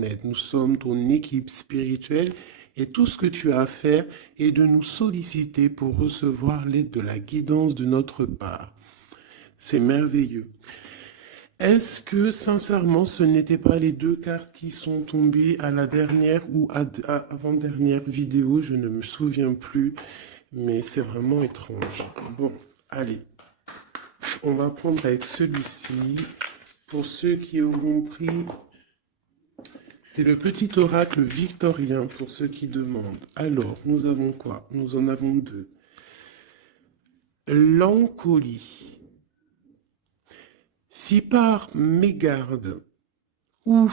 en aide. Nous sommes ton équipe spirituelle et tout ce que tu as à faire est de nous solliciter pour recevoir l'aide de la guidance de notre part. C'est merveilleux. Est-ce que, sincèrement, ce n'étaient pas les deux cartes qui sont tombées à la dernière ou avant-dernière vidéo? Je ne me souviens plus, mais c'est vraiment étrange. Bon, allez. On va prendre avec celui-ci. Pour ceux qui auront pris, c'est le petit oracle victorien pour ceux qui demandent. Alors, nous avons quoi? Nous en avons deux. L'encolie. Si par mégarde ou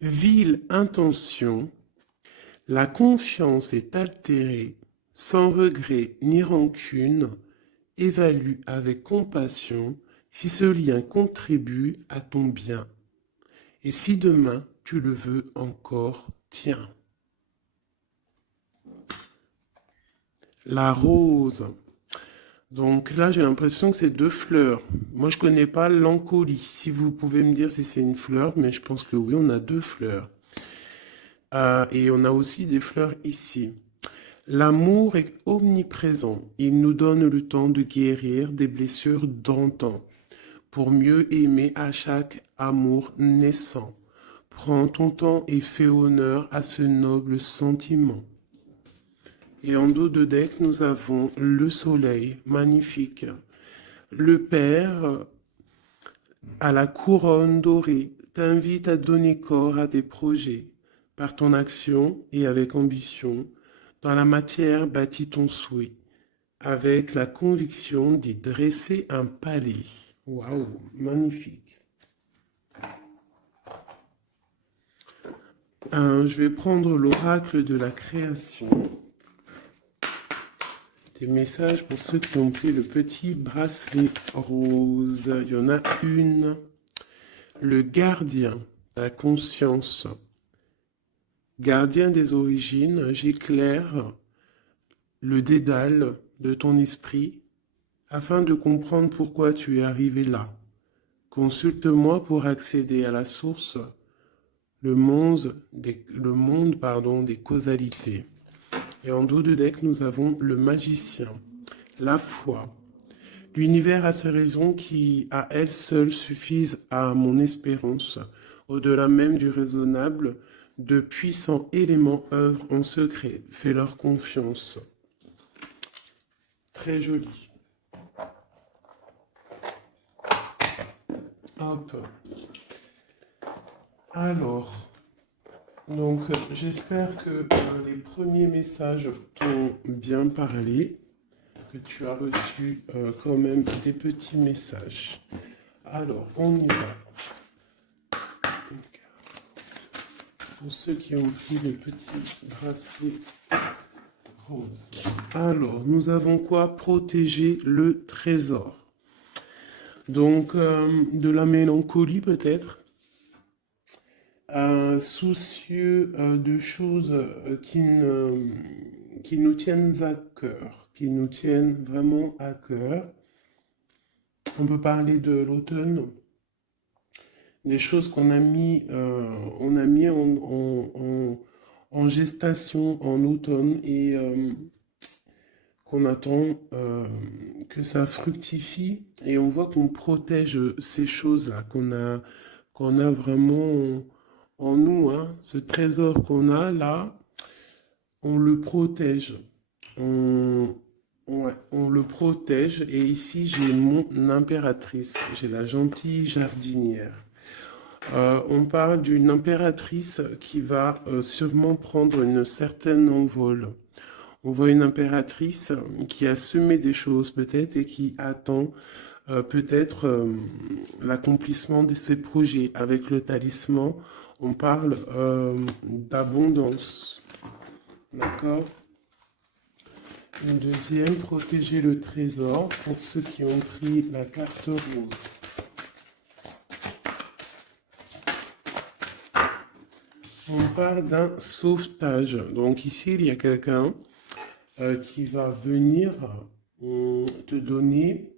vile intention, la confiance est altérée, sans regret ni rancune, évalue avec compassion si ce lien contribue à ton bien. Et si demain tu le veux encore, tiens. La rose. Donc là, j'ai l'impression que c'est deux fleurs. Moi, je connais pas l'encolie. Si vous pouvez me dire si c'est une fleur, mais je pense que oui, on a deux fleurs. Et on a aussi des fleurs ici. L'amour est omniprésent. Il nous donne le temps de guérir des blessures d'antan pour mieux aimer à chaque amour naissant. Prends ton temps et fais honneur à ce noble sentiment. Et en dos de deck, nous avons le soleil, magnifique. Le Père, à la couronne dorée, t'invite à donner corps à tes projets. Par ton action et avec ambition, dans la matière bâtis ton souhait, avec la conviction d'y dresser un palais. Waouh, magnifique. Je vais prendre l'oracle de la création. Des messages pour ceux qui ont pris le petit bracelet rose. Il y en a une. Le gardien, la conscience. Gardien des origines, j'éclaire le dédale de ton esprit afin de comprendre pourquoi tu es arrivé là. Consulte-moi pour accéder à la source, le monde des causalités. Et en dos de deck, nous avons le magicien, la foi. L'univers a ses raisons qui, à elles seules, suffisent à mon espérance. Au-delà même du raisonnable, de puissants éléments œuvrent en secret. Fais-leur confiance. Très joli. Hop. Alors, donc j'espère que les premiers messages t'ont bien parlé, que tu as reçu quand même des petits messages. Alors, on y va. Pour ceux qui ont pris le petit bracelet rose. Alors, nous avons quoi? Protéger le trésor. Donc, de la mélancolie peut-être. Soucieux de choses qui nous tiennent à cœur, qui nous tiennent vraiment à cœur. On peut parler de l'automne, des choses qu'on a mis, en gestation en automne et qu'on attend que ça fructifie. Et on voit qu'on protège ces choses-là, qu'on a vraiment en nous, hein, ce trésor qu'on a là, on le protège. On le protège. Et ici, j'ai mon impératrice. J'ai la gentille jardinière. On parle d'une impératrice qui va sûrement prendre une certaine envol. On voit une impératrice qui a semé des choses peut-être et qui attend peut-être l'accomplissement de ses projets. Avec le talisman, on parle d'abondance. D'accord? Une deuxième, protéger le trésor pour ceux qui ont pris la carte rose. On parle d'un sauvetage. Donc ici, il y a quelqu'un qui va venir te donner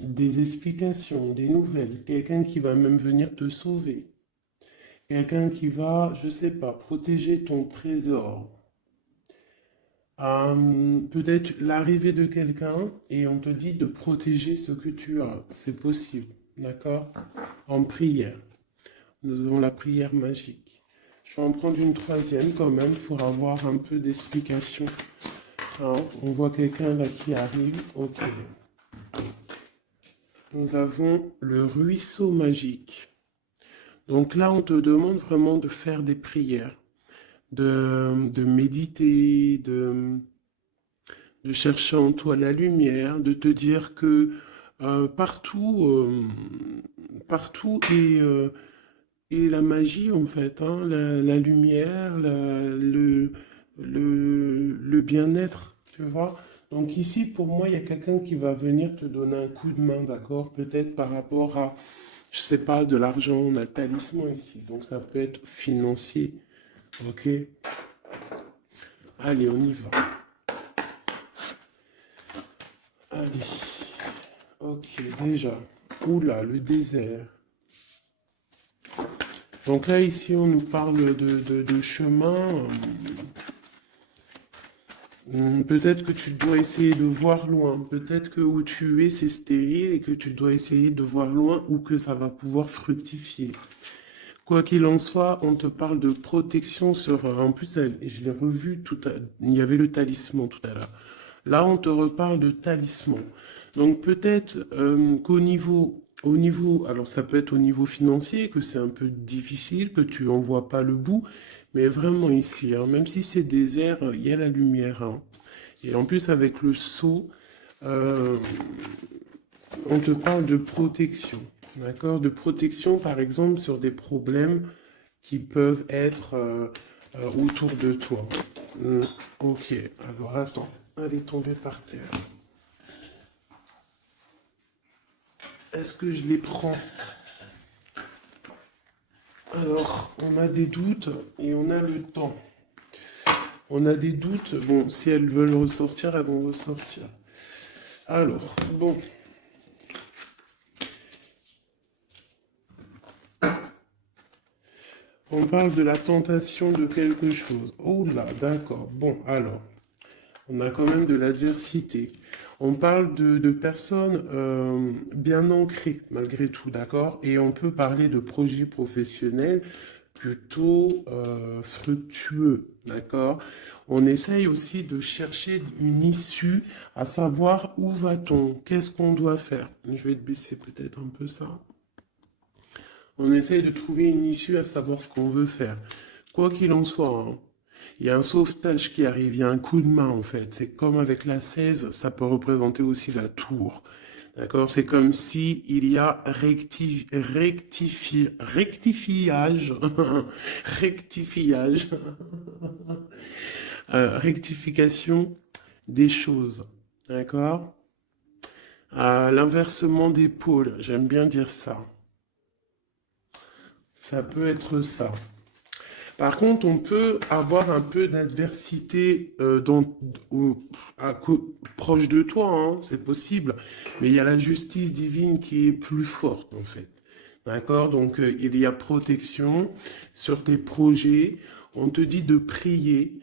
des explications, des nouvelles, quelqu'un qui va même venir te sauver, quelqu'un qui va, je sais pas, protéger ton trésor. Peut-être l'arrivée de quelqu'un et on te dit de protéger ce que tu as. C'est possible, d'accord? En prière. Nous avons la prière magique. Je vais en prendre une troisième quand même pour avoir un peu d'explication. Hein, on voit quelqu'un là qui arrive. Ok. Nous avons le ruisseau magique. Donc là, on te demande vraiment de faire des prières, de méditer, de chercher en toi la lumière, de te dire que partout est la magie en fait, hein, la lumière, le bien-être, tu vois. Donc ici, pour moi, il y a quelqu'un qui va venir te donner un coup de main, d'accord? Peut-être par rapport à, je sais pas, de l'argent, on a le talisman ici, donc ça peut être financier, ok? Allez, on y va. Allez, ok, déjà. Oula, le désert. Donc là, ici, on nous parle de chemin. Peut-être que tu dois essayer de voir loin. Peut-être que où tu es, c'est stérile et que tu dois essayer de voir loin ou que ça va pouvoir fructifier. Quoi qu'il en soit, on te parle de protection sur... En plus, je l'ai revu il y avait le talisman tout à l'heure. Là, on te reparle de talisman. Donc peut-être alors ça peut être au niveau financier, que c'est un peu difficile, que tu en vois pas le bout, mais vraiment ici, hein, même si c'est désert, il y a la lumière. Hein. Et en plus, avec le sceau, euh, on te parle de protection. D'accord? De protection, par exemple, sur des problèmes qui peuvent être autour de toi. Ok, alors attends, elle est tombée par terre. Est-ce que je les prends? Alors, on a des doutes et on a le temps. On a des doutes. Bon, si elles veulent ressortir, elles vont ressortir. Alors, bon. On parle de la tentation de quelque chose. Oh là, d'accord. Bon, alors, on a quand même de l'adversité. On parle de personnes bien ancrées, malgré tout, d'accord? Et on peut parler de projets professionnels plutôt fructueux, d'accord? On essaye aussi de chercher une issue, à savoir où va-t-on, qu'est-ce qu'on doit faire. Je vais te baisser peut-être un peu ça. On essaye de trouver une issue à savoir ce qu'on veut faire. Quoi qu'il en soit, hein, il y a un sauvetage qui arrive, il y a un coup de main en fait. C'est comme avec la 16, ça peut représenter aussi la tour. D'accord? C'est comme si il y a rectifiage, rectifiage, rectification des choses. D'accord? L'inversement des pôles, j'aime bien dire ça. Ça peut être ça. Par contre, on peut avoir un peu d'adversité proche de toi, hein, c'est possible. Mais il y a la justice divine qui est plus forte, en fait. D'accord? Donc, il y a protection sur tes projets. On te dit de prier.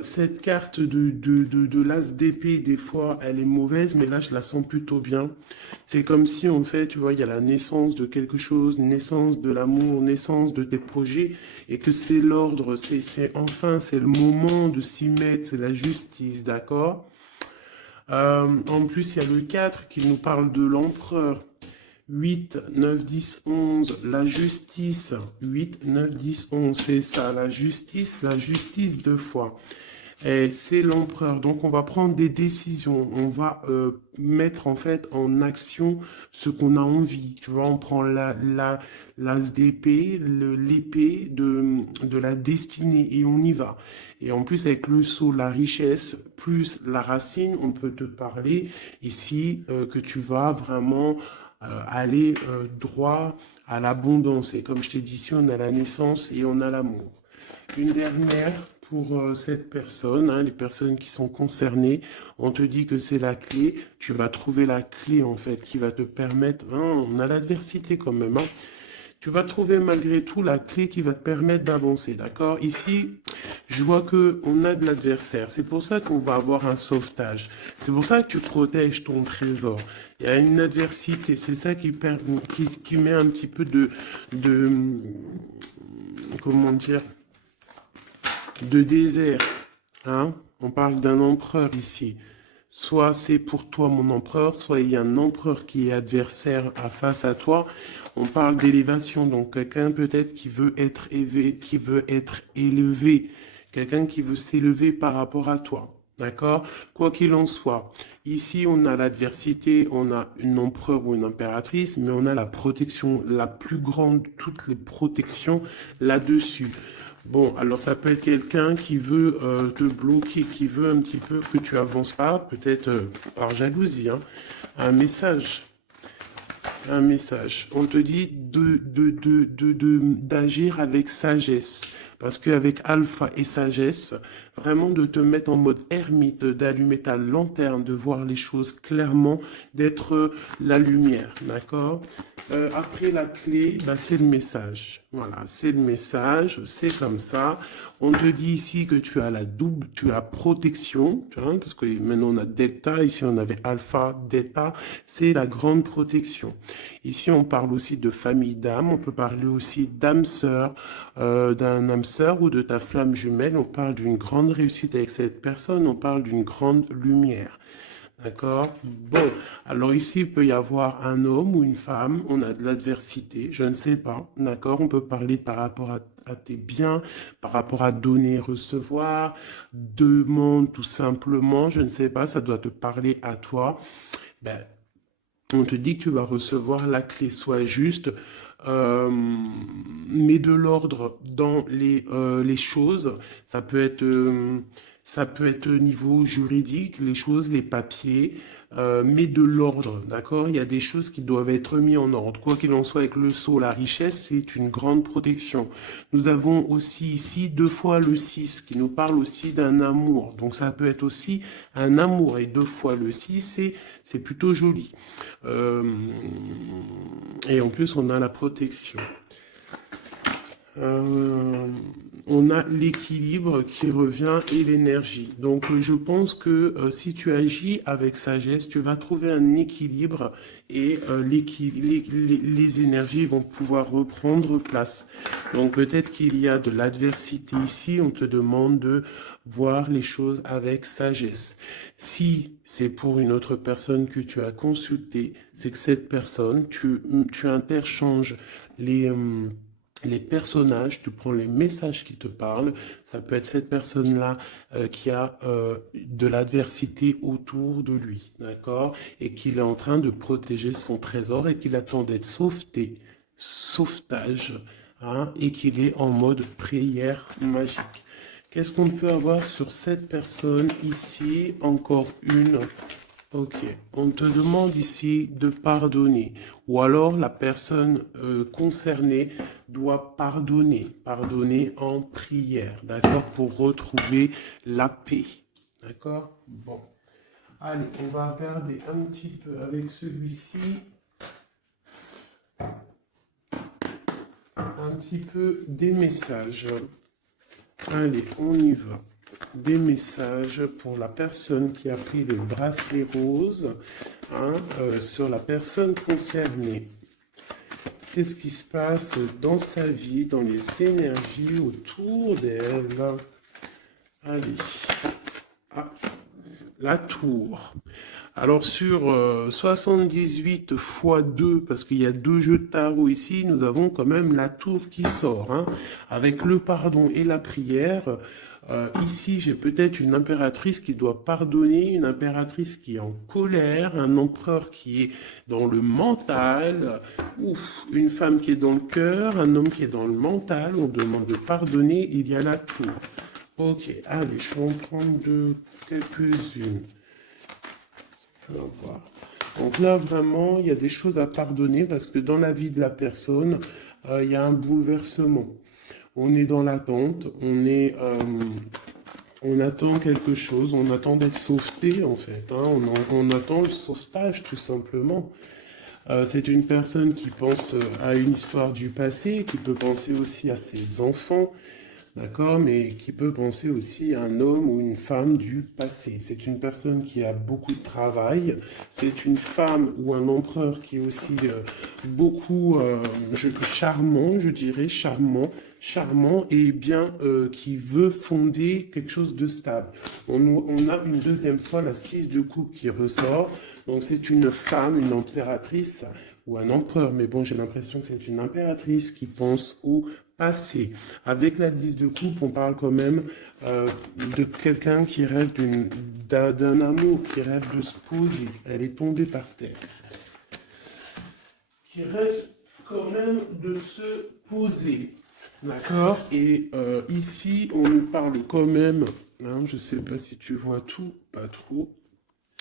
Cette carte de l'as d'épée, des fois, elle est mauvaise, mais là, je la sens plutôt bien. C'est comme si, en fait, tu vois, il y a la naissance de quelque chose, naissance de l'amour, naissance de tes projets, et que c'est l'ordre, c'est le moment de s'y mettre, c'est la justice, d'accord? En plus, il y a le 4 qui nous parle de l'empereur. 8, 9, 10, 11, la justice. 8, 9, 10, 11, c'est ça, la justice deux fois. Et c'est l'empereur. Donc on va prendre des décisions, on va mettre en fait en action ce qu'on a envie. Tu vois, on prend l'as d'épée, l'épée de la destinée et on y va. Et en plus avec le sceau, la richesse, plus la racine, on peut te parler ici que tu vas vraiment aller droit à l'abondance. Et comme je t'ai dit ici, on a la naissance et on a l'amour. Une dernière pour cette personne, hein, les personnes qui sont concernées. On te dit que c'est la clé. Tu vas trouver la clé, en fait, qui va te permettre... hein, on a l'adversité quand même, hein. Tu vas trouver malgré tout la clé qui va te permettre d'avancer, d'accord? Ici, je vois que on a de l'adversaire. C'est pour ça qu'on va avoir un sauvetage. C'est pour ça que tu protèges ton trésor. Il y a une adversité. C'est ça qui met un petit peu de, comment dire, de désert, hein? On parle d'un empereur ici. Soit c'est pour toi mon empereur, soit il y a un empereur qui est adversaire face à toi. On parle d'élévation, donc quelqu'un peut-être qui veut être élevé, quelqu'un qui veut s'élever par rapport à toi. D'accord? Quoi qu'il en soit, ici on a l'adversité, on a une empereur ou une impératrice, mais on a la protection la plus grande, toutes les protections là-dessus. Bon, alors ça peut être quelqu'un qui veut te bloquer, qui veut un petit peu que tu avances pas, peut-être par jalousie, hein. Un message. Un message. On te dit d'agir avec sagesse. Parce qu'avec alpha et sagesse, vraiment de te mettre en mode ermite, d'allumer ta lanterne, de voir les choses clairement, d'être la lumière, d'accord? Après la clé, bah, c'est le message. Voilà, c'est le message, c'est comme ça. On te dit ici que tu as la double, tu as protection, tu vois, parce que maintenant on a delta, ici on avait alpha, delta, c'est la grande protection. Ici on parle aussi de famille d'âme, on peut parler aussi d'âme sœur, d'un âme sœur ou de ta flamme jumelle, on parle d'une grande réussite avec cette personne, on parle d'une grande lumière. D'accord? Bon, alors ici, il peut y avoir un homme ou une femme, on a de l'adversité, je ne sais pas, d'accord? On peut parler par rapport à tes biens, par rapport à donner, recevoir, demande tout simplement, je ne sais pas, ça doit te parler à toi. Ben, on te dit que tu vas recevoir la clé, soit juste, mets de l'ordre dans les choses, ça peut être au niveau juridique, les choses, les papiers, mais de l'ordre, d'accord? Il y a des choses qui doivent être mises en ordre. Quoi qu'il en soit, avec le sceau, la richesse, c'est une grande protection. Nous avons aussi ici 2 fois le 6, qui nous parle aussi d'un amour. Donc ça peut être aussi un amour. Et 2 fois le 6, c'est plutôt joli. Et en plus, on a la protection. On a l'équilibre qui revient et l'énergie. Donc je pense que si tu agis avec sagesse, tu vas trouver un équilibre et les énergies vont pouvoir reprendre place. Donc peut-être qu'il y a de l'adversité ici, on te demande de voir les choses avec sagesse. Si c'est pour une autre personne que tu as consulté, c'est que cette personne, tu interchanges les personnages, tu prends les messages qui te parlent, ça peut être cette personne-là qui a de l'adversité autour de lui, d'accord? Et qu'il est en train de protéger son trésor et qu'il attend d'être sauvetage, hein, et qu'il est en mode prière magique. Qu'est-ce qu'on peut avoir sur cette personne ici? Encore une. Ok, on te demande ici de pardonner, ou alors la personne concernée doit pardonner en prière, d'accord, pour retrouver la paix, d'accord? Bon, allez, on va regarder un petit peu avec celui-ci, un petit peu des messages. Allez, on y va. Des messages pour la personne qui a pris le bracelet rose, hein, sur la personne concernée. Qu'est-ce qui se passe dans sa vie, dans les énergies autour d'elle? Allez. Ah, la tour. Alors sur 78 x 2, parce qu'il y a 2 jeux de tarot ici, nous avons quand même la tour qui sort, hein, avec le pardon et la prière. Ici, j'ai peut-être une impératrice qui doit pardonner, une impératrice qui est en colère, un empereur qui est dans le mental, une femme qui est dans le cœur, un homme qui est dans le mental. On demande de pardonner, il y a la tour. Ok, allez, je vais en prendre quelques-unes. On va voir. Donc là, vraiment, il y a des choses à pardonner parce que dans la vie de la personne, il y a un bouleversement. On est dans l'attente, on attend quelque chose, on attend d'être sauveté en fait, hein. On attend le sauvetage tout simplement. C'est une personne qui pense à une histoire du passé, qui peut penser aussi à ses enfants, d'accord, mais qui peut penser aussi à un homme ou une femme du passé. C'est une personne qui a beaucoup de travail, c'est une femme ou un empereur qui est aussi beaucoup charmant, je dirais, charmant et bien qui veut fonder quelque chose de stable. On a une deuxième fois la 6 de coupe qui ressort, donc c'est une femme, une impératrice ou un empereur, mais bon, j'ai l'impression que c'est une impératrice qui pense au passé. Avec la 10 de coupe, on parle quand même de quelqu'un qui rêve d'un amour, qui rêve de se poser. Elle est tombée par terre. Qui rêve quand même de se poser. D'accord. Et ici, on nous parle quand même, hein, je ne sais pas si tu vois tout, pas trop.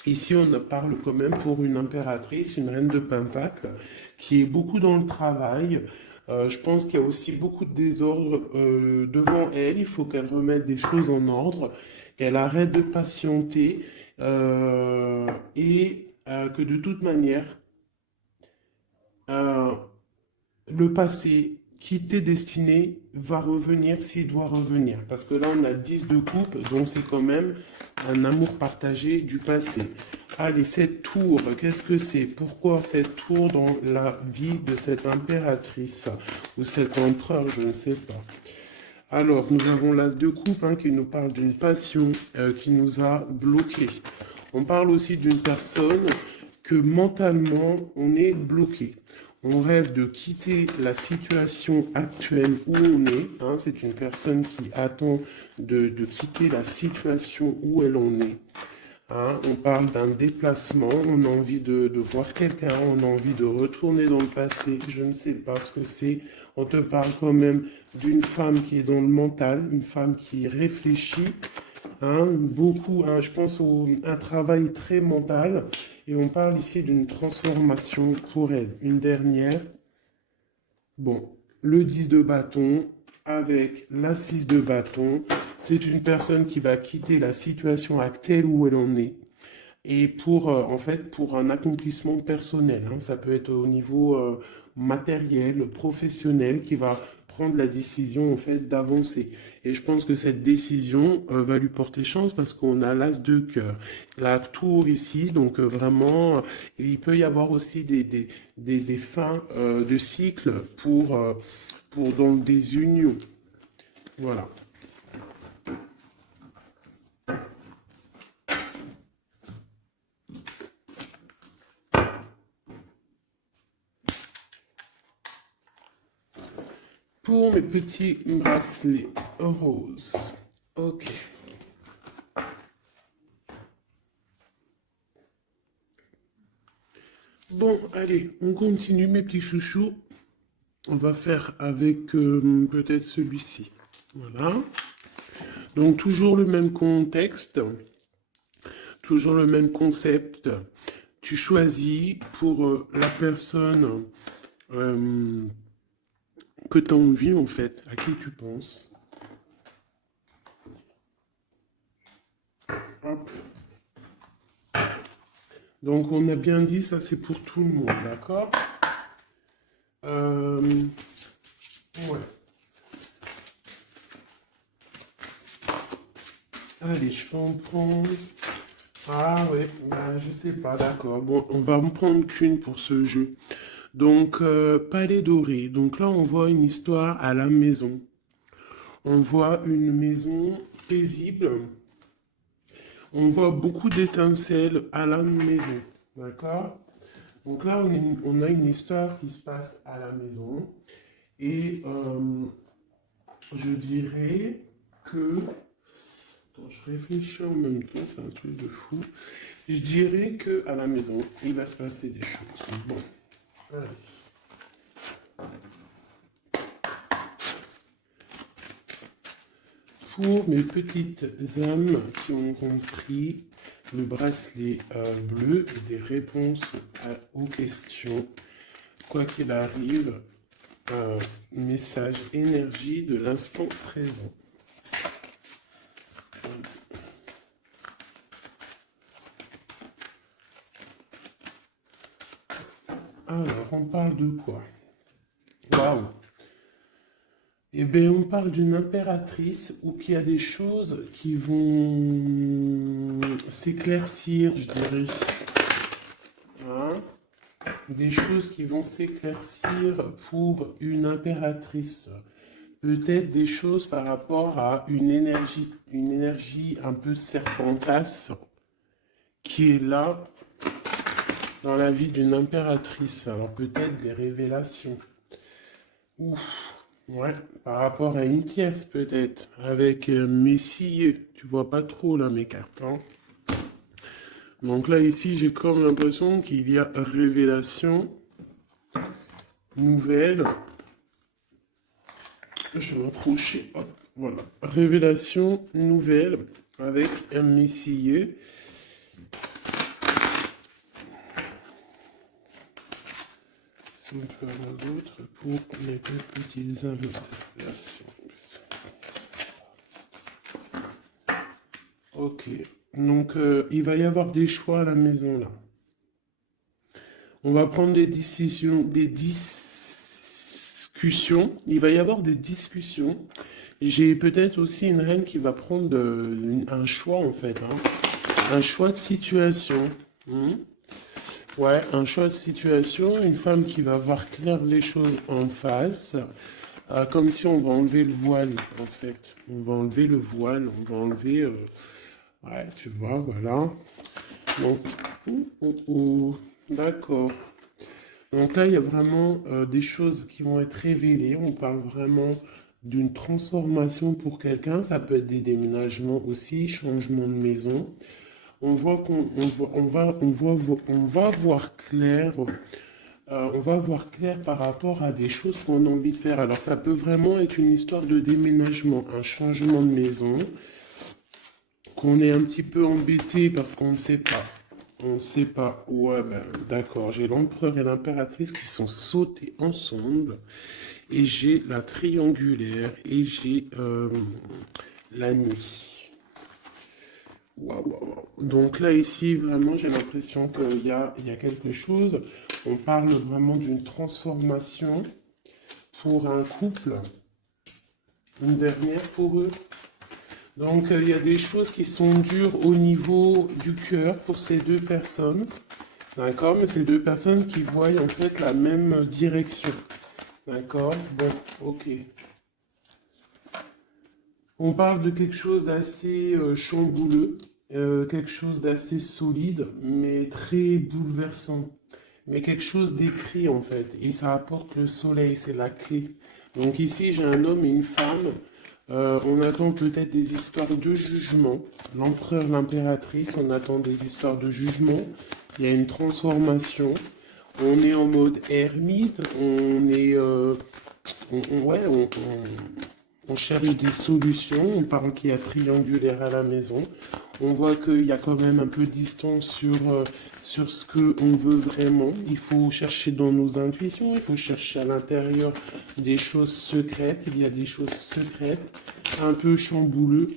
Ici, on parle quand même pour une impératrice, une reine de Pentacle, qui est beaucoup dans le travail. Je pense qu'il y a aussi beaucoup de désordre devant elle. Il faut qu'elle remette des choses en ordre, qu'elle arrête de patienter et que de toute manière, euh, le passé qui t'est destiné va revenir s'il doit revenir. Parce que là, on a le 10 de coupe, donc c'est quand même un amour partagé du passé. Allez, cette tour, qu'est-ce que c'est? Pourquoi cette tour dans la vie de cette impératrice ou cet empereur, je ne sais pas. Alors, nous avons l'as de coupe hein, qui nous parle d'une passion qui nous a bloqués. On parle aussi d'une personne que mentalement, on est bloqué. On rêve de quitter la situation actuelle où on est. Hein, c'est une personne qui attend de quitter la situation où elle en est. Hein, on parle d'un déplacement, on a envie de voir quelqu'un, on a envie de retourner dans le passé. Je ne sais pas ce que c'est. On te parle quand même d'une femme qui est dans le mental, une femme qui réfléchit. Hein, beaucoup, hein, je pense à un travail très mental. Et on parle ici d'une transformation pour elle. Une dernière. Bon, le 10 de bâton avec la 6 de bâton. C'est une personne qui va quitter la situation actuelle où elle en est. Et pour, en fait, pour un accomplissement personnel. Hein, ça peut être au niveau matériel, professionnel, qui va prendre la décision, en fait, d'avancer. Et je pense que cette décision va lui porter chance parce qu'on a l'as de cœur. La tour ici, donc vraiment, il peut y avoir aussi des fins de cycle pour dans des unions. Voilà. Pour mes petits bracelets roses. Ok. Bon, allez, on continue mes petits chouchous. On va faire avec peut-être celui-ci. Voilà. Donc toujours le même contexte, toujours le même concept. Tu choisis pour la personne que tu as envie en fait, à qui tu penses. Hop. Donc on a bien dit, ça c'est pour tout le monde, d'accord? Ouais. Allez, je vais en prendre. Ah ouais, bah, je sais pas, d'accord. Bon, on va en prendre qu'une pour ce jeu. Donc, palais doré. Donc là, on voit une histoire à la maison. On voit une maison paisible. On voit beaucoup d'étincelles à la maison. D'accord? Donc là, on a une histoire qui se passe à la maison. Et je dirais que... Attends, je réfléchis en même temps, c'est un truc de fou. Je dirais que à la maison, il va se passer des choses. Bon, allez. Pour mes petites âmes qui ont compris le bracelet bleu, des réponses aux questions, quoi qu'il arrive, Message énergie de l'instant présent. Alors, on parle de quoi? Waouh! Eh bien, on parle d'une impératrice où il y a des choses qui vont s'éclaircir, je dirais. Hein? Des choses qui vont s'éclaircir pour une impératrice. Peut-être des choses par rapport à une énergie un peu serpentasse qui est là dans la vie d'une impératrice. Alors peut-être des révélations. Ouf, ouais, par rapport à une tierce peut-être, avec Messier. Tu vois pas trop là mes cartes. Hein. Donc là ici j'ai comme l'impression qu'il y a révélation nouvelle. Je vais m'approcher. Hop, voilà. Révélation nouvelle avec un Messier. On peut avoir d'autres pour les deux petites interpellations. Ok. Donc, il va y avoir des choix à la maison, là. On va prendre des décisions, des discussions. Il va y avoir des discussions. J'ai peut-être aussi une reine qui va prendre un choix, en fait. Hein. Un choix de situation. Ouais, un choix de situation. Une femme qui va voir clair les choses en face. Comme si on va enlever le voile, en fait. On va enlever le voile. On va enlever... Ouais, tu vois, voilà. Donc, d'accord. Donc là, il y a vraiment des choses qui vont être révélées. On parle vraiment d'une transformation pour quelqu'un. Ça peut être des déménagements aussi, changement de maison. On voit on va voir clair. On va voir clair par rapport à des choses qu'on a envie de faire. Alors ça peut vraiment être une histoire de déménagement, un changement de maison, qu'on est un petit peu embêté parce qu'on ne sait pas. On ne sait pas. Ouais, ben, d'accord. J'ai l'empereur et l'impératrice qui sont sautés ensemble. Et j'ai la triangulaire. Et j'ai la nuit. Waouh, waouh. Donc là, ici, vraiment, j'ai l'impression qu'il y a quelque chose. On parle vraiment d'une transformation pour un couple. Une dernière pour eux. Donc, il y a des choses qui sont dures au niveau du cœur pour ces deux personnes. D'accord? Mais ces deux personnes qui voient en fait la même direction. D'accord? Bon, ok. On parle de quelque chose d'assez chambouleux, quelque chose d'assez solide, mais très bouleversant. Mais quelque chose d'écrit en fait. Et ça apporte le soleil, c'est la clé. Donc ici, j'ai un homme et une femme. On attend peut-être des histoires de jugement. L'empereur, l'impératrice, on attend des histoires de jugement. Il y a une transformation. On est en mode ermite. On cherche des solutions. On parle qu'il y a triangulaire à la maison. On voit qu'il y a quand même un peu de distance sur ce qu'on veut vraiment. Il faut chercher dans nos intuitions, il faut chercher à l'intérieur des choses secrètes. Il y a des choses secrètes, un peu chambouleux.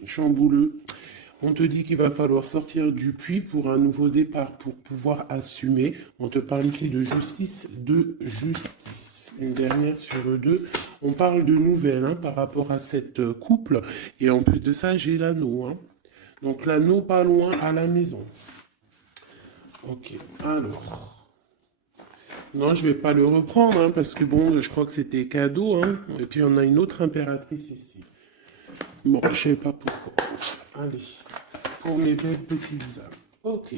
On te dit qu'il va falloir sortir du puits pour un nouveau départ, pour pouvoir assumer. On te parle ici de justice, Une dernière sur eux deux. On parle de nouvelles hein, par rapport à cette couple. Et en plus de ça, j'ai l'anneau. Hein. Donc l'anneau pas loin à la maison. Ok, alors. Non, je vais pas le reprendre, hein, parce que bon, je crois que c'était cadeau. Hein. Et puis on a une autre impératrice ici. Bon, je sais pas pourquoi. Allez, pour mes belles petites âmes. Ok.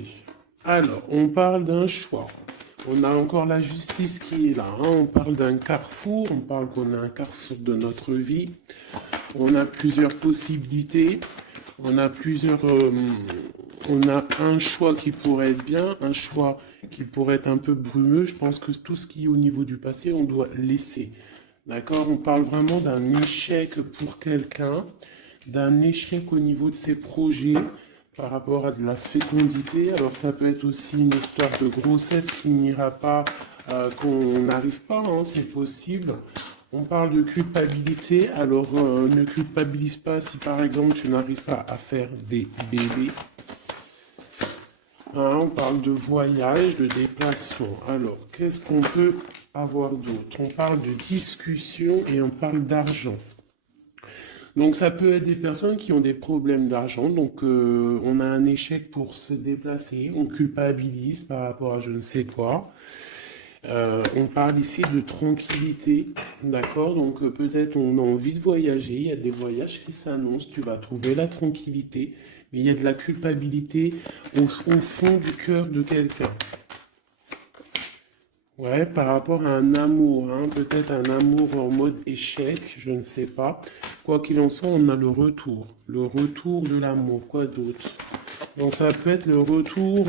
Alors, on parle d'un choix. On a encore la justice qui est là. Hein. On parle d'un carrefour. On parle qu'on a un carrefour de notre vie. On a plusieurs possibilités. On a on a un choix qui pourrait être bien, un choix qui pourrait être un peu brumeux. Je pense que tout ce qui est au niveau du passé, on doit laisser. D'accord? On parle vraiment d'un échec pour quelqu'un, d'un échec au niveau de ses projets par rapport à de la fécondité. Alors ça peut être aussi une histoire de grossesse qui n'ira pas, qu'on n'arrive pas, hein, c'est possible. On parle de culpabilité, alors ne culpabilise pas si par exemple tu n'arrives pas à faire des bébés. Hein, on parle de voyage, de déplacement. Alors, qu'est-ce qu'on peut avoir d'autre? On parle de discussion et on parle d'argent. Donc ça peut être des personnes qui ont des problèmes d'argent, donc on a un échec pour se déplacer, on culpabilise par rapport à je ne sais quoi. On parle ici de tranquillité, d'accord? Donc peut-être on a envie de voyager, il y a des voyages qui s'annoncent, tu vas trouver la tranquillité, mais il y a de la culpabilité au fond du cœur de quelqu'un. Ouais, par rapport à un amour, hein, peut-être un amour en mode échec, je ne sais pas. Quoi qu'il en soit, on a le retour de l'amour, quoi d'autre? Donc ça peut être le retour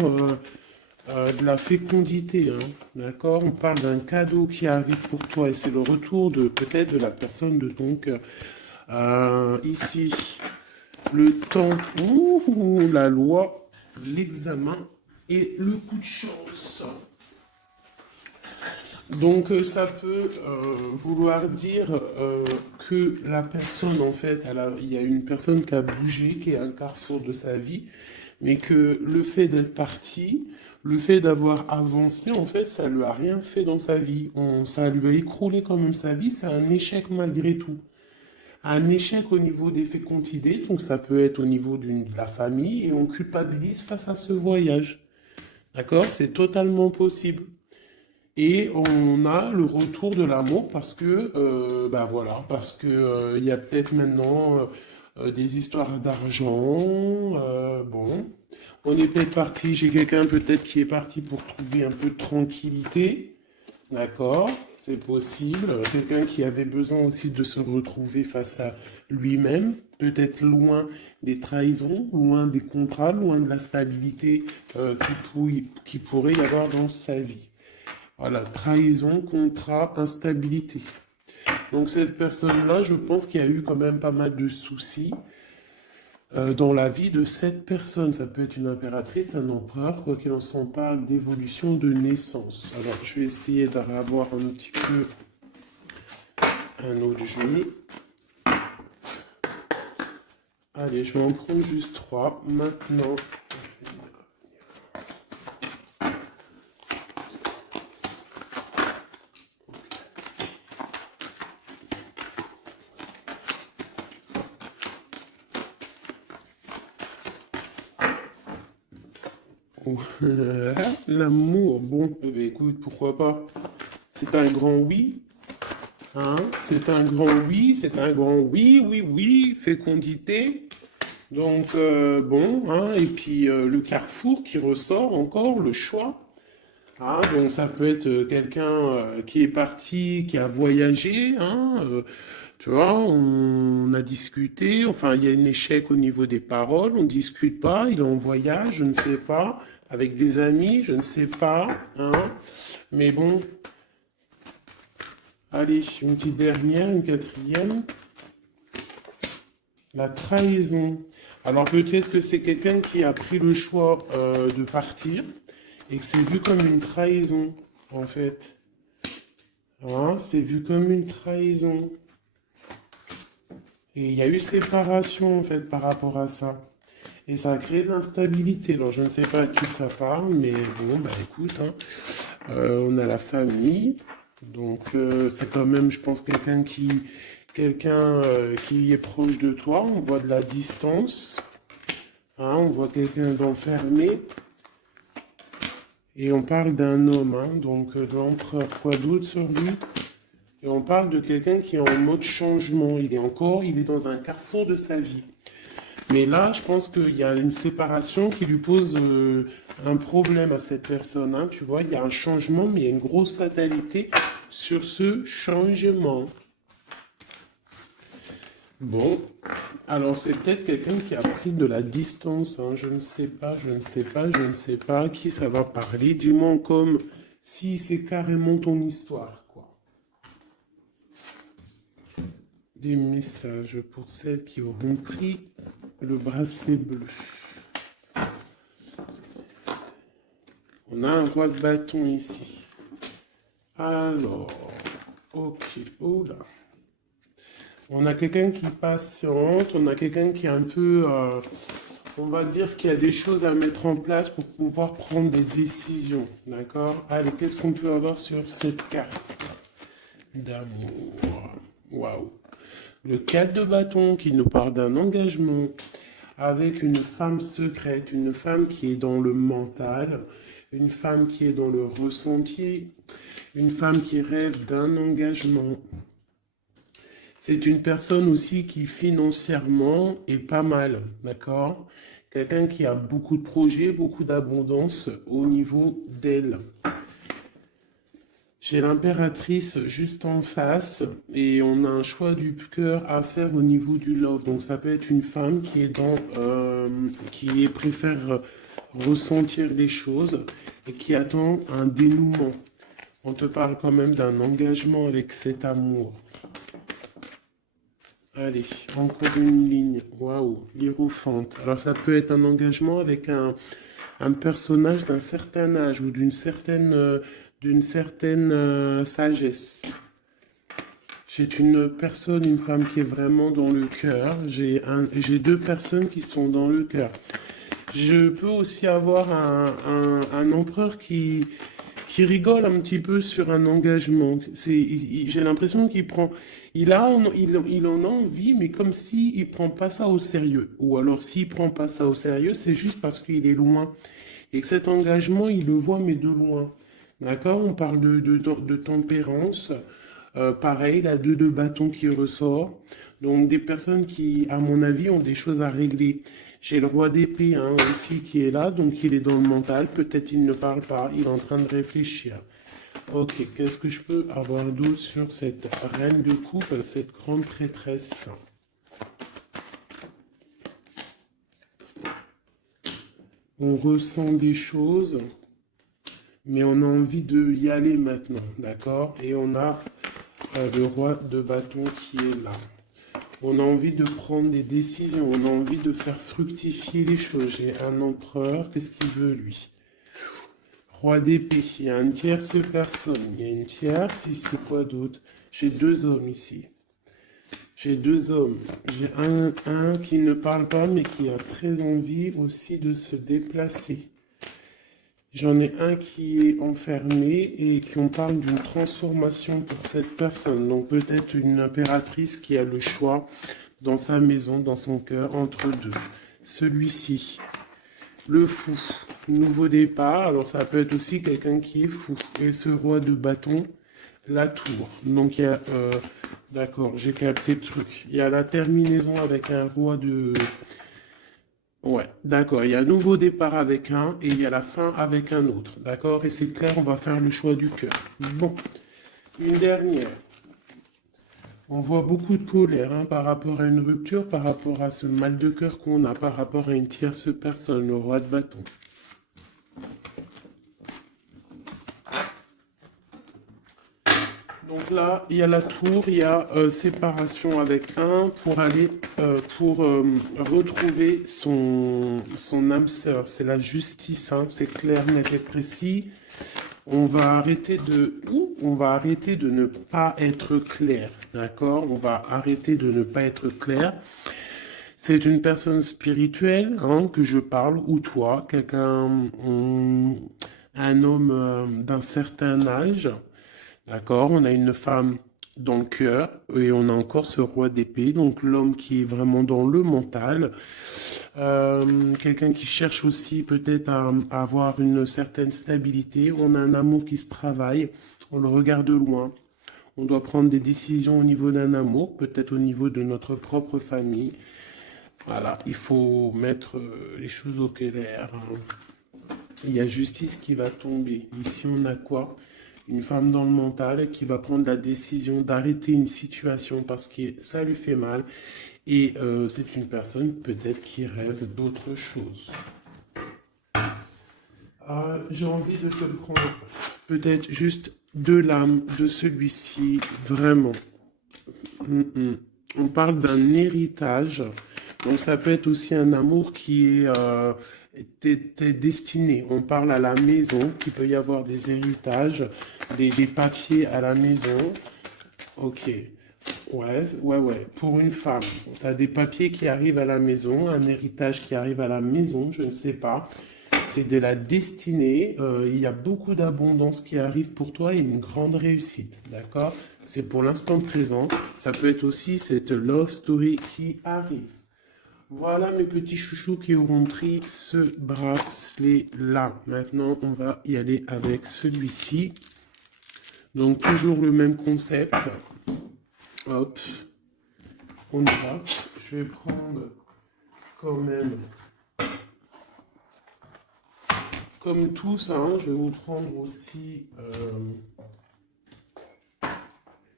de la fécondité, hein, d'accord? On parle d'un cadeau qui arrive pour toi et c'est le retour de peut-être de la personne de ton cœur. Ici, le temps, la loi, l'examen et le coup de chance. Donc ça peut vouloir dire que la personne, en fait, il y a une personne qui a bougé, qui est à un carrefour de sa vie, mais que le fait d'être parti, le fait d'avoir avancé, en fait, ça lui a rien fait dans sa vie. Ça lui a écroulé quand même sa vie, c'est un échec malgré tout. Un échec au niveau des fécondités, donc ça peut être au niveau de la famille, et on culpabilise face à ce voyage. D'accord? C'est totalement possible. Et on a le retour de l'amour parce que, bah voilà, parce que il y a peut-être maintenant des histoires d'argent. Bon, on est peut-être parti, j'ai quelqu'un peut-être qui est parti pour trouver un peu de tranquillité. D'accord, c'est possible. Quelqu'un qui avait besoin aussi de se retrouver face à lui-même, peut-être loin des trahisons, loin des contrats, loin de la stabilité qui pourrait y avoir dans sa vie. Voilà, trahison, contrat, instabilité. Donc cette personne-là, je pense qu'il y a eu quand même pas mal de soucis dans la vie de cette personne. Ça peut être une impératrice, un empereur, quoi qu'il en soit, on parle d'évolution de naissance. Alors je vais essayer d'avoir un petit peu un autre jeu. Allez, je vais en prendre juste 3. Maintenant, l'amour, bon, eh bien, écoute, pourquoi pas. C'est un grand oui, hein, c'est un grand oui, c'est un grand oui, oui, oui, fécondité. Donc, bon, hein, et puis le carrefour qui ressort encore, le choix. Ah, donc ça peut être quelqu'un qui est parti, qui a voyagé, hein, tu vois, on a discuté, enfin il y a un échec au niveau des paroles, on ne discute pas, il est en voyage, je ne sais pas, avec des amis, je ne sais pas, hein, mais bon, allez, une petite dernière, une quatrième, la trahison. Alors peut-être que c'est quelqu'un qui a pris le choix de partir et que c'est vu comme une trahison, en fait. Hein, c'est vu comme une trahison. Et il y a eu séparation, en fait, par rapport à ça. Et ça a créé de l'instabilité. Alors, je ne sais pas à qui ça parle, mais bon, bah écoute, hein, on a la famille. Donc, c'est quand même, je pense, quelqu'un qui est proche de toi. On voit de la distance. Hein, on voit quelqu'un d'enfermé. Et on parle d'un homme, hein, donc de l'empereur, quoi d'autre sur lui? Et on parle de quelqu'un qui est en mode changement. Il est dans un carrefour de sa vie. Mais là, je pense qu'il y a une séparation qui lui pose un problème à cette personne, hein. Tu vois, il y a un changement, mais il y a une grosse fatalité sur ce changement. Bon, alors c'est peut-être quelqu'un qui a pris de la distance, hein. Je ne sais pas, je ne sais pas, je ne sais pas à qui ça va parler. Dis-moi comme si c'est carrément ton histoire, quoi. Des messages pour celles qui auront pris le bracelet bleu. On a un roi de bâton ici. Alors, Ok, oh là. On a quelqu'un qui patiente, on a quelqu'un qui est un peu, on va dire qu'il y a des choses à mettre en place pour pouvoir prendre des décisions, d'accord? Allez, qu'est-ce qu'on peut avoir sur cette carte d'amour? Waouh! Le 4 de bâton qui nous parle d'un engagement avec une femme secrète, une femme qui est dans le mental, une femme qui est dans le ressenti, une femme qui rêve d'un engagement. C'est une personne aussi qui financièrement est pas mal, d'accord? Quelqu'un qui a beaucoup de projets, beaucoup d'abondance au niveau d'elle. J'ai l'impératrice juste en face et on a un choix du cœur à faire au niveau du love. Donc ça peut être une femme qui est qui préfère ressentir les choses et qui attend un dénouement. On te parle quand même d'un engagement avec cet amour. Allez, encore une ligne. Waouh, l'hiérophante. Alors ça peut être un engagement avec un personnage d'un certain âge ou d'une certaine sagesse. J'ai une personne, une femme qui est vraiment dans le cœur. J'ai deux personnes qui sont dans le cœur. Je peux aussi avoir un empereur qui rigole un petit peu sur un engagement. J'ai l'impression qu'il prend, il en a envie, mais comme si il prend pas ça au sérieux. Ou alors s'il prend pas ça au sérieux, c'est juste parce qu'il est loin. Et que cet engagement, il le voit, mais de loin. D'accord? On parle de tempérance. Pareil, la 2 de bâton qui ressort. Donc des personnes qui, à mon avis, ont des choses à régler. J'ai le roi d'épée hein, aussi qui est là, donc il est dans le mental. Peut-être il ne parle pas, il est en train de réfléchir. Ok, qu'est-ce que je peux avoir d'autre sur cette reine de coupe, cette grande prêtresse? On ressent des choses, mais on a envie de y aller maintenant, d'accord? Et on a le roi de bâton qui est là. On a envie de prendre des décisions, on a envie de faire fructifier les choses. J'ai un empereur, qu'est-ce qu'il veut lui? Roi d'épée, il y a une tierce personne, il y a une tierce, ici quoi d'autre? J'ai deux hommes ici. J'ai deux hommes. J'ai un qui ne parle pas mais qui a très envie aussi de se déplacer. J'en ai un qui est enfermé et qui on parle d'une transformation pour cette personne. Donc peut-être une impératrice qui a le choix dans sa maison, dans son cœur, entre deux. Celui-ci, le fou, nouveau départ. Alors ça peut être aussi quelqu'un qui est fou. Et ce roi de bâton, la tour. Donc il y a, d'accord, j'ai capté le truc. Il y a la terminaison avec un roi de... Ouais, d'accord. Il y a un nouveau départ avec un et il y a la fin avec un autre. D'accord? Et c'est clair, on va faire le choix du cœur. Bon, une dernière. On voit beaucoup de colère hein, par rapport à une rupture, par rapport à ce mal de cœur qu'on a, par rapport à une tierce personne, le roi de bâton. Donc là, il y a la tour, il y a séparation avec un pour aller, retrouver son âme sœur. C'est la justice, hein, c'est clair, net et précis. On va arrêter de ne pas être clair, d'accord? On va arrêter de ne pas être clair. C'est une personne spirituelle hein, que je parle, ou toi, un homme d'un certain âge. D'accord, on a une femme dans le cœur et on a encore ce roi d'épée, donc l'homme qui est vraiment dans le mental. Quelqu'un qui cherche aussi peut-être à avoir une certaine stabilité. On a un amour qui se travaille, on le regarde de loin. On doit prendre des décisions au niveau d'un amour, peut-être au niveau de notre propre famille. Voilà, il faut mettre les choses au clair. Il y a justice qui va tomber. Ici, on a quoi? Une femme dans le mental qui va prendre la décision d'arrêter une situation parce que ça lui fait mal. Et c'est une personne peut-être qui rêve d'autre chose. J'ai envie de te prendre peut-être juste de l'âme de celui-ci, vraiment. On parle d'un héritage. Donc ça peut être aussi un amour qui est t'es destiné. On parle à la maison, qu'il peut y avoir des héritages, des papiers à la maison. Ok. Ouais, ouais, ouais. Pour une femme, tu as des papiers qui arrivent à la maison, un héritage qui arrive à la maison, je ne sais pas. C'est de la destinée. Il y a beaucoup d'abondance qui arrive pour toi et une grande réussite. D'accord? C'est pour l'instant présent. Ça peut être aussi cette love story qui arrive. Voilà mes petits chouchous qui auront pris ce bracelet-là. Maintenant, on va y aller avec celui-ci. Donc, toujours le même concept. Hop, on y va. Je vais prendre quand même, comme tous, hein, je vais vous prendre aussi...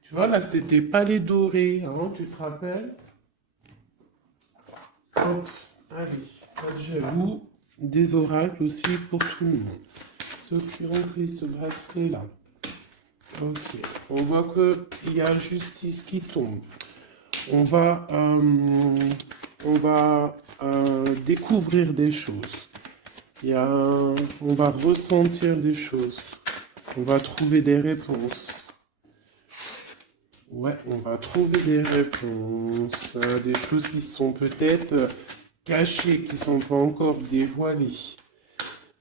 tu vois, là, c'était pas les dorés, hein, tu te rappelles? Hop, allez, pas de jaloux, des oracles aussi pour tout le monde. Ceux qui ont pris ce bracelet-là. Ok, on voit qu'il y a justice qui tombe. On va découvrir des choses. On va ressentir des choses. On va trouver des réponses. Ouais, on va trouver des réponses. Des choses qui sont peut-être cachées, qui ne sont pas encore dévoilées.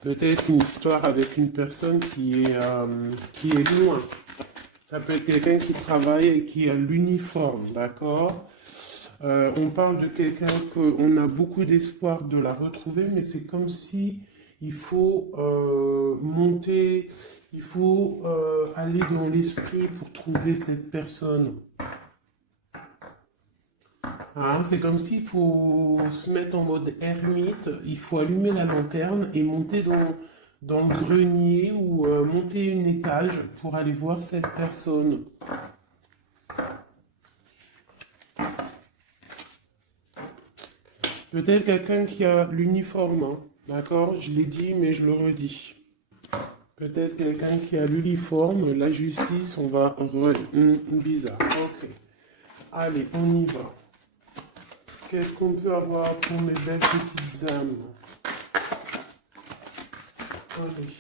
Peut-être une histoire avec une personne qui est loin. Ça peut être quelqu'un qui travaille et qui a l'uniforme, d'accord? On parle de quelqu'un qu'on a beaucoup d'espoir de la retrouver, mais c'est comme si il faut monter, il faut aller dans l'esprit pour trouver cette personne. Hein, c'est comme s'il faut se mettre en mode ermite, il faut allumer la lanterne et monter dans le grenier ou monter une étage pour aller voir cette personne. Peut-être quelqu'un qui a l'uniforme, hein, d'accord? Je l'ai dit, mais je le redis. Peut-être quelqu'un qui a l'uniforme, la justice, on va... bizarre, ok. Allez, on y va. Qu'est-ce qu'on peut avoir pour mes belles petites âmes? Allez.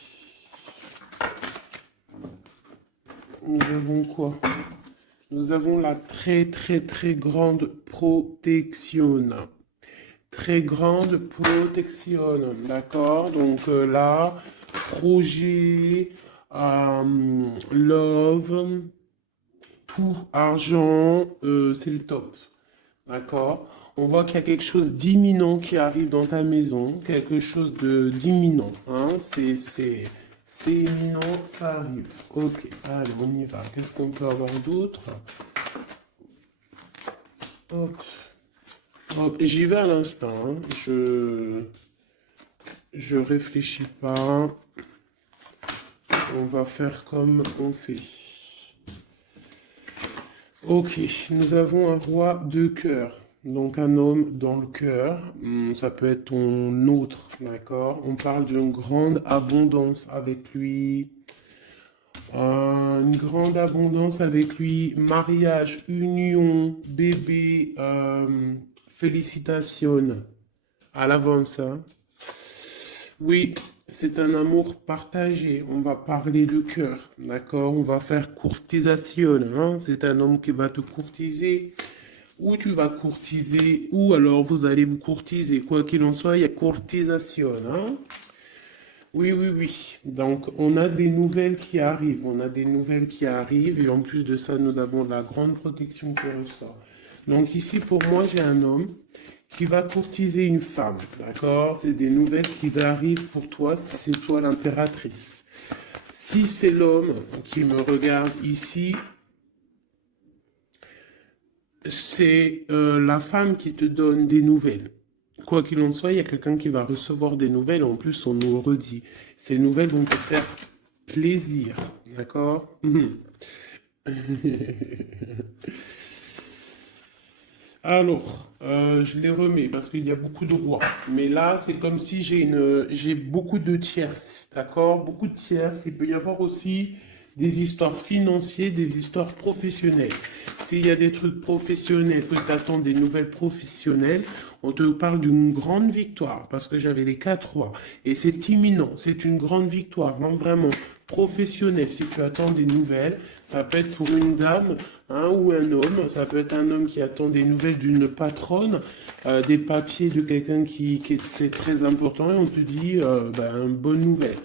Nous avons quoi? Nous avons la très très très grande protection. Très grande protection, d'accord? Donc là, projet, love, tout, argent, c'est le top, d'accord? On voit qu'il y a quelque chose d'imminent qui arrive dans ta maison, quelque chose d'imminent, hein? C'est imminent, ça arrive. Ok, allez, on y va. Qu'est-ce qu'on peut avoir d'autre? Hop. Hop, j'y vais à l'instant, hein. Je réfléchis pas. On va faire comme on fait. Ok, nous avons un roi de cœur. Donc un homme dans le cœur. Ça peut être ton autre, d'accord? On parle d'une grande abondance avec lui. Une grande abondance avec lui. Mariage, union, bébé, félicitations. À l'avance, hein. Oui, c'est un amour partagé. On va parler de cœur, d'accord? On va faire courtisation, hein? C'est un homme qui va te courtiser, ou tu vas courtiser, ou alors vous allez vous courtiser. Quoi qu'il en soit, il y a courtisation, hein? Oui, oui, oui. Donc, on a des nouvelles qui arrivent. On a des nouvelles qui arrivent. Et en plus de ça, nous avons la grande protection qui ressort. Donc, ici, pour moi, j'ai un homme qui va courtiser une femme. D'accord? C'est des nouvelles qui arrivent pour toi si c'est toi l'impératrice. Si c'est l'homme qui me regarde ici, c'est la femme qui te donne des nouvelles. Quoi qu'il en soit, il y a quelqu'un qui va recevoir des nouvelles. En plus, on nous redit. Ces nouvelles vont te faire plaisir. D'accord? Alors, je les remets parce qu'il y a beaucoup de rois. Mais là, c'est comme si j'ai beaucoup de tierces. D'accord? Beaucoup de tierces. Il peut y avoir aussi des histoires financières, des histoires professionnelles. S'il y a des trucs professionnels, que tu attends des nouvelles professionnelles, on te parle d'une grande victoire, parce que j'avais les 4 rois. Et c'est imminent, c'est une grande victoire, non, vraiment. Professionnel, si tu attends des nouvelles, ça peut être pour une dame hein, ou un homme, ça peut être un homme qui attend des nouvelles d'une patronne, des papiers de quelqu'un c'est très important et on te dit bonne nouvelle.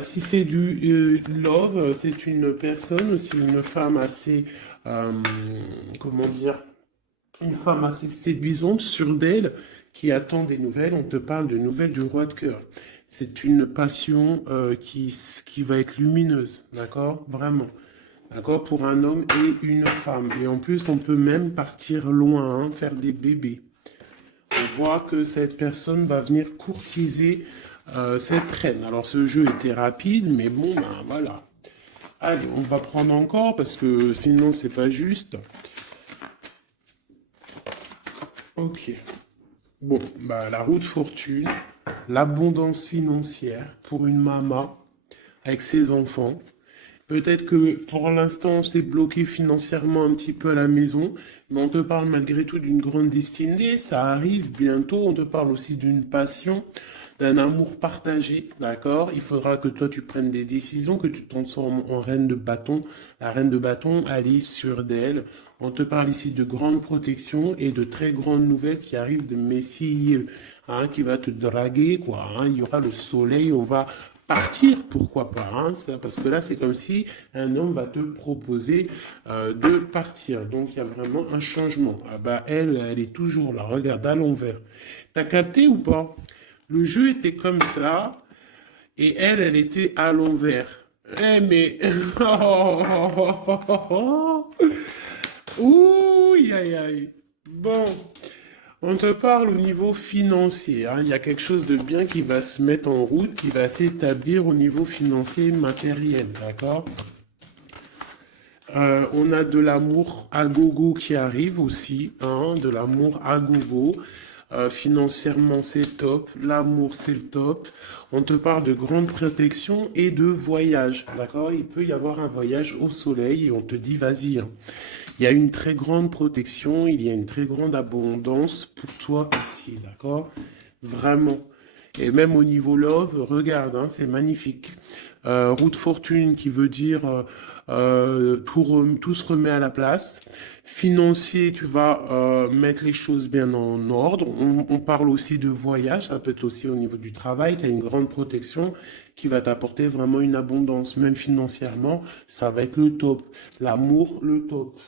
Si c'est du love, c'est une personne, aussi une femme assez, euh, comment dire, une femme assez séduisante, sûre d'elle, qui attend des nouvelles. On te parle de nouvelles du roi de cœur. C'est une passion qui va être lumineuse, d'accord? Vraiment. D'accord? Pour un homme et une femme. Et en plus, on peut même partir loin, hein, faire des bébés. On voit que cette personne va venir courtiser cette reine. Alors, ce jeu était rapide, mais bon, ben voilà. Allez, on va prendre encore parce que sinon, c'est pas juste. Ok. Bon, bah, la roue de fortune, l'abondance financière pour une maman avec ses enfants. Peut-être que pour l'instant, c'est bloqué financièrement un petit peu à la maison, mais on te parle malgré tout d'une grande destinée. Ça arrive bientôt. On te parle aussi d'une passion, d'un amour partagé, d'accord? Il faudra que toi, tu prennes des décisions, que tu t'en transformes en reine de bâton. La reine de bâton, elle est sûre d'elle. On te parle ici de grande protection et de très grandes nouvelles qui arrivent de Messie, hein, qui va te draguer, quoi. Hein. Il y aura le soleil, on va partir, pourquoi pas, hein, parce que là, c'est comme si un homme va te proposer de partir. Donc, il y a vraiment un changement. Ah bah, elle est toujours là. Regarde, à l'envers. T'as capté ou pas? Le jeu était comme ça, et elle était à l'envers. Eh, mais... Ouh, aïe, aïe. Bon, on te parle au niveau financier. Hein. Il y a quelque chose de bien qui va se mettre en route, qui va s'établir au niveau financier matériel, d'accord? On a de l'amour à gogo qui arrive aussi, hein, de l'amour à gogo. Financièrement, c'est top. L'amour, c'est le top. On te parle de grande protection et de voyage, d'accord? Il peut y avoir un voyage au soleil et on te dit, vas-y. Hein. Il y a une très grande protection, il y a une très grande abondance pour toi ici, d'accord? Vraiment. Et même au niveau love, regarde, hein, c'est magnifique. Roue de fortune qui veut dire tout se remet à la place. Financier, tu vas mettre les choses bien en ordre. On parle aussi de voyage, ça peut être aussi au niveau du travail. Tu as une grande protection qui va t'apporter vraiment une abondance, même financièrement, ça va être le top. L'amour, le top.